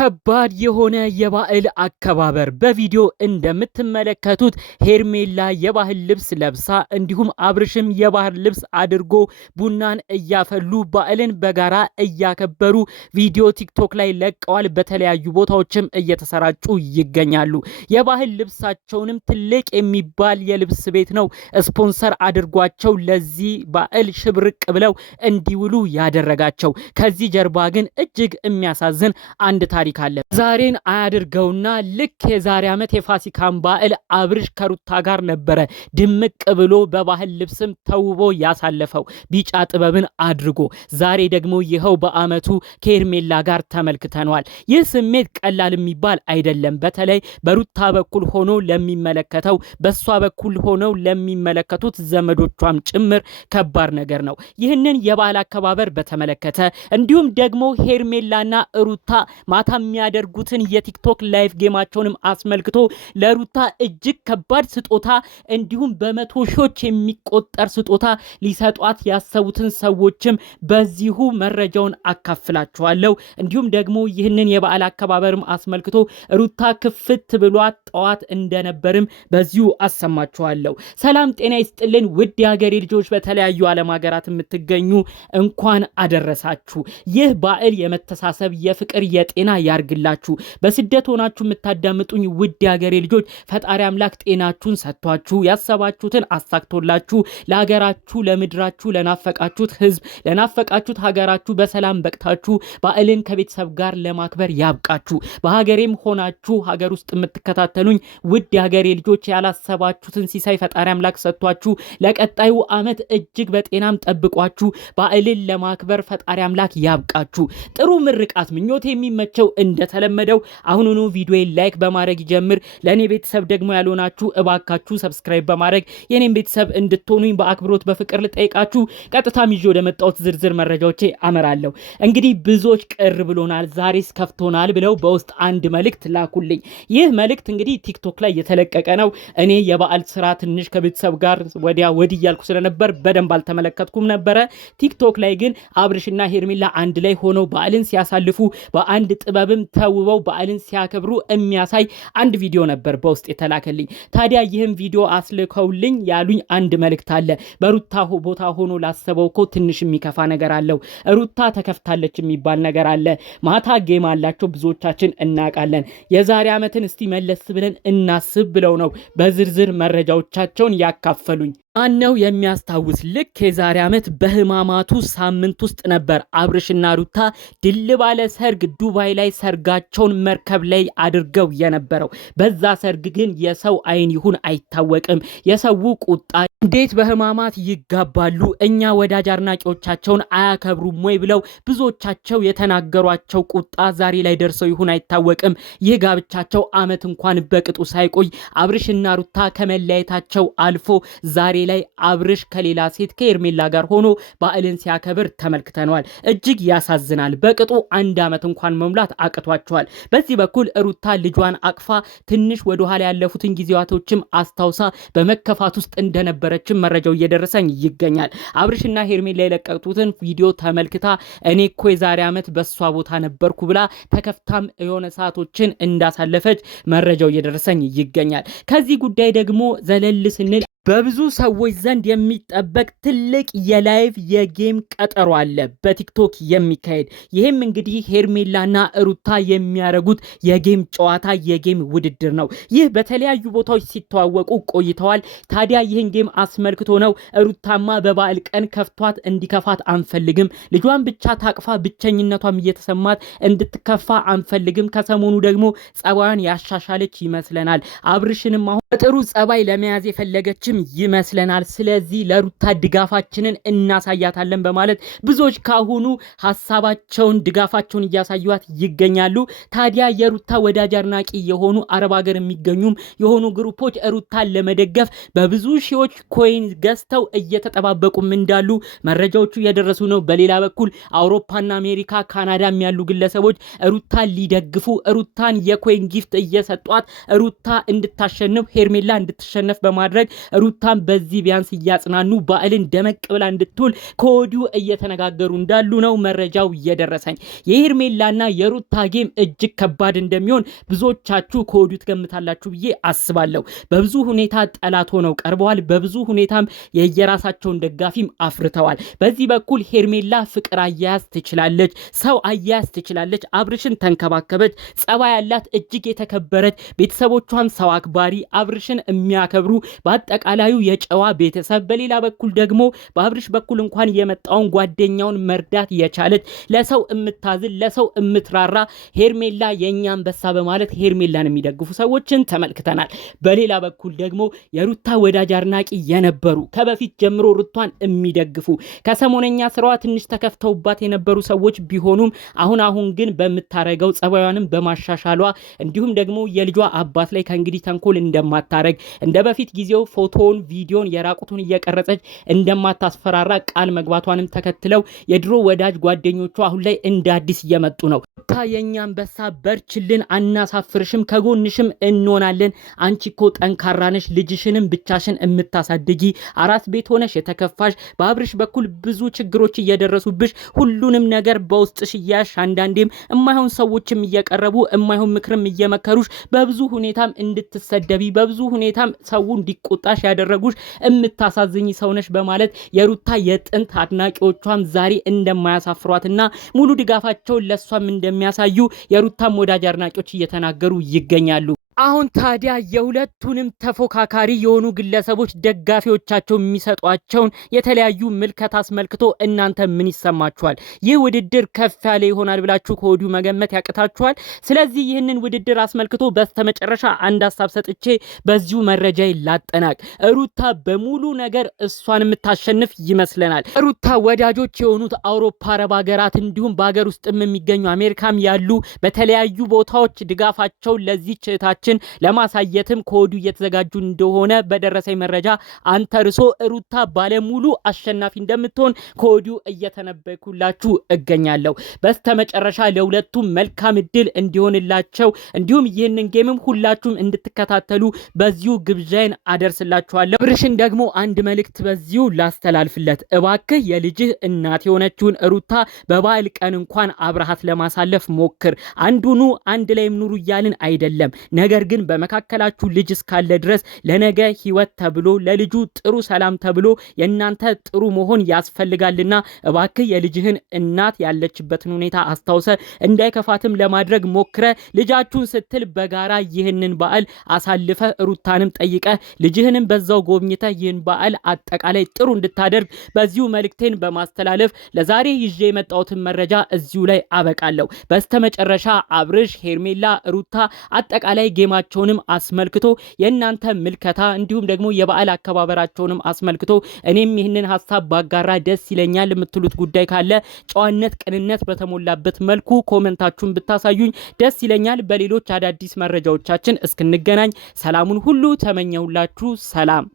ከባድ የሆነ የባህል አከባበር በቪዲዮ እንደምትመለከቱት ሄርሜላ የባህል ልብስ ለብሳ እንዲሁም አብርሽም የባህል ልብስ አድርጎ ቡናን እያፈሉ በዓልን በጋራ እያከበሩ ቪዲዮ ቲክቶክ ላይ ለቀዋል። በተለያዩ ቦታዎችም እየተሰራጩ ይገኛሉ። የባህል ልብሳቸውንም ትልቅ የሚባል የልብስ ቤት ነው ስፖንሰር አድርጓቸው ለዚህ በዓል ሽብርቅ ብለው እንዲውሉ ያደረጋቸው። ከዚህ ጀርባ ግን እጅግ የሚያሳዝን አንድ ታሪክ አለ። ዛሬን አያድርገውና ልክ የዛሬ ዓመት የፋሲካን በዓል አብርሽ ከሩታ ጋር ነበረ ድምቅ ብሎ በባህል ልብስም ተውቦ ያሳለፈው ቢጫ ጥበብን አድርጎ። ዛሬ ደግሞ ይኸው በአመቱ ከሄርሜላ ጋር ተመልክተነዋል። ይህ ስሜት ቀላል የሚባል አይደለም። በተለይ በሩታ በኩል ሆኖ ለሚመለከተው፣ በሷ በኩል ሆነው ለሚመለከቱት ዘመዶቿም ጭምር ከባድ ነገር ነው። ይህንን የበዓል አከባበር በተመለከተ እንዲሁም ደግሞ ሄርሜላና ሩታ ማታ የሚያደርጉትን የቲክቶክ ላይቭ ጌማቸውንም አስመልክቶ ለሩታ እጅግ ከባድ ስጦታ እንዲሁም በመቶ ሺዎች የሚቆጠር ስጦታ ሊሰጧት ያሰቡትን ሰዎችም በዚሁ መረጃውን አካፍላችኋለሁ። እንዲሁም ደግሞ ይህንን የበዓል አከባበርም አስመልክቶ ሩታ ክፍት ብሏት ጠዋት እንደነበርም በዚሁ አሰማችኋለሁ። ሰላም ጤና ይስጥልን ውድ የሀገሬ ልጆች፣ በተለያዩ ዓለም ሀገራት የምትገኙ እንኳን አደረሳችሁ። ይህ በዓል የመተሳሰብ የፍቅር የጤና ያርግላችሁ። በስደት ሆናችሁ የምታዳምጡኝ ውድ የሀገሬ ልጆች ፈጣሪ አምላክ ጤናችሁን ሰጥቷችሁ ያሰባችሁትን አሳክቶላችሁ ለሀገራችሁ፣ ለምድራችሁ፣ ለናፈቃችሁት ህዝብ፣ ለናፈቃችሁት ሀገራችሁ በሰላም በቅታችሁ በዓልን ከቤተሰብ ጋር ለማክበር ያብቃችሁ። በሀገሬም ሆናችሁ ሀገር ውስጥ የምትከታተሉኝ ውድ የሀገሬ ልጆች ያላሰባችሁትን ሲሳይ ፈጣሪ አምላክ ሰጥቷችሁ ለቀጣዩ ዓመት እጅግ በጤናም ጠብቋችሁ በዓልን ለማክበር ፈጣሪ አምላክ ያብቃችሁ። ጥሩ ምርቃት ምኞት የሚመቸው እንደተለመደው አሁኑኑ ቪዲዮ ላይክ በማድረግ ይጀምር። ለኔ ቤተሰብ ደግሞ ያልሆናችሁ እባካችሁ ሰብስክራይብ በማድረግ የኔን ቤተሰብ እንድትሆኑኝ በአክብሮት በፍቅር ልጠይቃችሁ። ቀጥታም ይዤ ወደ መጣሁት ዝርዝር መረጃዎቼ አመራለሁ። እንግዲህ ብዙዎች ቅር ብሎናል፣ ዛሬስ ከፍቶናል ብለው በውስጥ አንድ መልእክት ላኩልኝ። ይህ መልእክት እንግዲህ ቲክቶክ ላይ የተለቀቀ ነው። እኔ የበዓል ስራ ትንሽ ከቤተሰብ ጋር ወዲያ ወዲህ እያልኩ ስለነበር በደንብ አልተመለከትኩም ነበረ። ቲክቶክ ላይ ግን አብርሽና ሄርሜላ አንድ ላይ ሆነው በዓልን ሲያሳልፉ በአንድ ጥበብም ተውበው በዓልን ሲያከብሩ የሚያሳይ አንድ ቪዲዮ ነበር በውስጥ የተላከልኝ። ታዲያ ይህም ቪዲዮ አስልከውልኝ ያሉኝ አንድ መልእክት አለ። በሩታ ቦታ ሆኖ ላሰበው እኮ ትንሽ የሚከፋ ነገር አለው። ሩታ ተከፍታለች የሚባል ነገር አለ። ማታ ጌም አላቸው ብዙዎቻችን እናውቃለን። የዛሬ ዓመትን እስቲ መለስ ብለን እናስብ ብለው ነው በዝርዝር መረጃዎቻቸውን ያካፈሉኝ። ማነው የሚያስታውስ? ልክ የዛሬ ዓመት በህማማቱ ሳምንት ውስጥ ነበር አብርሽና ሩታ ድል ባለ ሰርግ ዱባይ ላይ ሰርጋቸውን መርከብ ላይ አድርገው የነበረው። በዛ ሰርግ ግን የሰው አይን ይሁን አይታወቅም፣ የሰው ቁጣ እንዴት በህማማት ይጋባሉ፣ እኛ ወዳጅ አድናቂዎቻቸውን አያከብሩም ወይ ብለው ብዙዎቻቸው የተናገሯቸው ቁጣ ዛሬ ላይ ደርሰው ይሁን አይታወቅም። ይህ ጋብቻቸው ዓመት እንኳን በቅጡ ሳይቆይ አብርሽና ሩታ ከመለያየታቸው አልፎ ዛሬ ላይ አብርሽ ከሌላ ሴት ከሄርሜላ ጋር ሆኖ በዓልን ሲያከብር ተመልክተነዋል። እጅግ ያሳዝናል። በቅጡ አንድ ዓመት እንኳን መሙላት አቅቷቸዋል። በዚህ በኩል ሩታ ልጇን አቅፋ ትንሽ ወደ ኋላ ያለፉትን ጊዜያቶችም አስታውሳ በመከፋት ውስጥ እንደነበረችም መረጃው እየደረሰኝ ይገኛል። አብርሽና ሄርሜላ የለቀቁትን ቪዲዮ ተመልክታ እኔ እኮ የዛሬ ዓመት በሷ ቦታ ነበርኩ ብላ ተከፍታም የሆነ ሰዓቶችን እንዳሳለፈች መረጃው እየደረሰኝ ይገኛል። ከዚህ ጉዳይ ደግሞ ዘለል ስንል በብዙ ሰዎች ዘንድ የሚጠበቅ ትልቅ የላይቭ የጌም ቀጠሮ አለ በቲክቶክ የሚካሄድ። ይህም እንግዲህ ሄርሜላና ሩታ የሚያደርጉት የጌም ጨዋታ የጌም ውድድር ነው። ይህ በተለያዩ ቦታዎች ሲተዋወቁ ቆይተዋል። ታዲያ ይህን ጌም አስመልክቶ ነው ሩታማ በበዓል ቀን ከፍቷት እንዲከፋት አንፈልግም፣ ልጇን ብቻ ታቅፋ ብቸኝነቷም እየተሰማት እንድትከፋ አንፈልግም፣ ከሰሞኑ ደግሞ ጸባዩን ያሻሻለች ይመስለናል፣ አብርሽንም አሁን በጥሩ ጸባይ ለመያዝ የፈለገች ይመስለናል፣ ስለዚህ ለሩታ ድጋፋችንን እናሳያታለን በማለት ብዙዎች ካሁኑ ሐሳባቸውን ድጋፋቸውን እያሳዩት ይገኛሉ። ታዲያ የሩታ ወዳጅ አድናቂ የሆኑ አረብ ሀገር የሚገኙም የሆኑ ግሩፖች ሩታን ለመደገፍ በብዙ ሺዎች ኮይን ገዝተው እየተጠባበቁም እንዳሉ መረጃዎቹ እየደረሱ ነው። በሌላ በኩል አውሮፓና አሜሪካ፣ ካናዳም ያሉ ግለሰቦች ሩታን ሊደግፉ ሩታን የኮይን ጊፍት እየሰጧት ሩታ እንድታሸንፍ ሄርሜላ እንድትሸነፍ በማድረግ ሩታን በዚህ ቢያንስ እያጽናኑ በዓልን ደመቅ ብላ እንድትውል ከወዲሁ እየተነጋገሩ እንዳሉ ነው መረጃው እየደረሰኝ። የሄርሜላና የሩታ ጌም እጅግ ከባድ እንደሚሆን ብዙዎቻችሁ ከወዲሁ ትገምታላችሁ ብዬ አስባለሁ። በብዙ ሁኔታ ጠላት ሆነው ቀርበዋል። በብዙ ሁኔታም የየራሳቸውን ደጋፊም አፍርተዋል። በዚህ በኩል ሄርሜላ ፍቅር አያያዝ ትችላለች፣ ሰው አያያዝ ትችላለች፣ አብርሽን ተንከባከበች፣ ጸባይ ያላት እጅግ የተከበረች ቤተሰቦቿም ሰው አክባሪ አብርሽን የሚያከብሩ በአጠቃላዩ የጨዋ ቤተሰብ። በሌላ በኩል ደግሞ በአብርሽ በኩል እንኳን የመጣውን ጓደኛውን መርዳት የቻለች ለሰው እምታዝን ለሰው እምትራራ ሄርሜላ የኛ አንበሳ በማለት ሄርሜላን የሚደግፉ ሰዎችን ተመልክተናል። በሌላ በኩል ደግሞ የሩታ ወዳጅ አድናቂ የነበሩ ከበፊት ጀምሮ ሩቷን የሚደግፉ ከሰሞነኛ ስራዋ ትንሽ ተከፍተውባት የነበሩ ሰዎች ቢሆኑም አሁን ግን በምታረገው ጸባዩንም በማሻሻሏ እንዲሁም ደግሞ የልጇ አባት ላይ ከእንግዲህ ተንኮል እንደማታረግ እንደ በፊት ጊዜው ፎቶውን ቪዲዮን የራቁቱን እየቀረጸች እንደማታስፈራራ ቃል መግባቷንም ተከትለው የድሮ ወዳጅ ጓደኞቿ አሁን ላይ እንደ አዲስ እየመጡ ነው። የኛ አንበሳ በርችልን፣ አናሳፍርሽም፣ ከጎንሽም እንሆናለን። አንቺ እኮ ጠንካራ ነሽ፣ ልጅሽንም ብቻሽን የምታሳድጊ አራስ ቤት ሆነሽ የተከፋሽ በአብርሽ በኩል ብዙ ችግሮች እየደረሱብሽ ሁሉንም ነገር በውስጥሽ እያያሽ አንዳንዴም የማይሆን ሰዎችም እየቀረቡ የማይሆን ምክርም እየመከሩሽ በብዙ ሁኔታም እንድትሰደቢ በብዙ ሁኔታም ሰው እንዲቆጣሽ ያደረጉሽ የምታሳዝኝ ሰውነሽ በማለት የሩታ የጥንት አድናቂዎቿም ዛሬ እንደማያሳፍሯትና ሙሉ ድጋፋቸውን ለሷም እንደሚያሳዩ የሩታም ወዳጅ አድናቂዎች እየተናገሩ ይገኛሉ። አሁን ታዲያ የሁለቱንም ተፎካካሪ የሆኑ ግለሰቦች ደጋፊዎቻቸው የሚሰጧቸውን የተለያዩ ምልከታ አስመልክቶ እናንተ ምን ይሰማችኋል? ይህ ውድድር ከፍ ያለ ይሆናል ብላችሁ ከወዲሁ መገመት ያቅታችኋል? ስለዚህ ይህንን ውድድር አስመልክቶ በስተመጨረሻ አንድ ሀሳብ ሰጥቼ በዚሁ መረጃ ላጠናቅ። ሩታ በሙሉ ነገር እሷን የምታሸንፍ ይመስለናል። ሩታ ወዳጆች የሆኑት አውሮፓ፣ አረብ ሀገራት እንዲሁም በሀገር ውስጥም የሚገኙ አሜሪካም ያሉ በተለያዩ ቦታዎች ድጋፋቸውን ለዚህ ችህታችን ለማሳየትም ከወዲሁ እየተዘጋጁ እንደሆነ በደረሰኝ መረጃ አንተርሶ ሩታ ባለሙሉ አሸናፊ እንደምትሆን ከወዲሁ እየተነበይኩላችሁ እገኛለሁ። በስተመጨረሻ ለሁለቱም መልካም እድል እንዲሆንላቸው እንዲሁም ይህንን ጌምም ሁላችሁም እንድትከታተሉ በዚሁ ግብዣዬን አደርስላችኋለሁ። አብርሽን ደግሞ አንድ መልእክት በዚሁ ላስተላልፍለት። እባክህ የልጅህ እናት የሆነችውን ሩታ በበዓል ቀን እንኳን አብረሃት ለማሳለፍ ሞክር። አንዱኑ አንድ ላይም ኑሩ እያልን አይደለም። ነገር ግን በመካከላችሁ ልጅ እስካለ ድረስ ለነገ ህይወት ተብሎ ለልጁ ጥሩ ሰላም ተብሎ የእናንተ ጥሩ መሆን ያስፈልጋልና እባክህ የልጅህን እናት ያለችበትን ሁኔታ አስታውሰ እንዳይከፋትም ለማድረግ ሞክረ ልጃችሁን ስትል በጋራ ይህንን በዓል አሳልፈ ሩታንም ጠይቀ ልጅህንም በዛው ጎብኝተ ይህን በዓል አጠቃላይ ጥሩ እንድታደርግ በዚሁ መልእክቴን በማስተላለፍ ለዛሬ ይዤ የመጣሁትን መረጃ እዚሁ ላይ አበቃለሁ። በስተመጨረሻ አብርሽ፣ ሄርሜላ፣ ሩታ አጠቃላይ ጌማቸውንም አስመልክቶ የእናንተ ምልከታ እንዲሁም ደግሞ የበዓል አከባበራቸውንም አስመልክቶ እኔም ይህንን ሀሳብ ባጋራ ደስ ይለኛል የምትሉት ጉዳይ ካለ ጨዋነት፣ ቅንነት በተሞላበት መልኩ ኮመንታችሁን ብታሳዩኝ ደስ ይለኛል። በሌሎች አዳዲስ መረጃዎቻችን እስክንገናኝ ሰላሙን ሁሉ ተመኘሁላችሁ። ሰላም።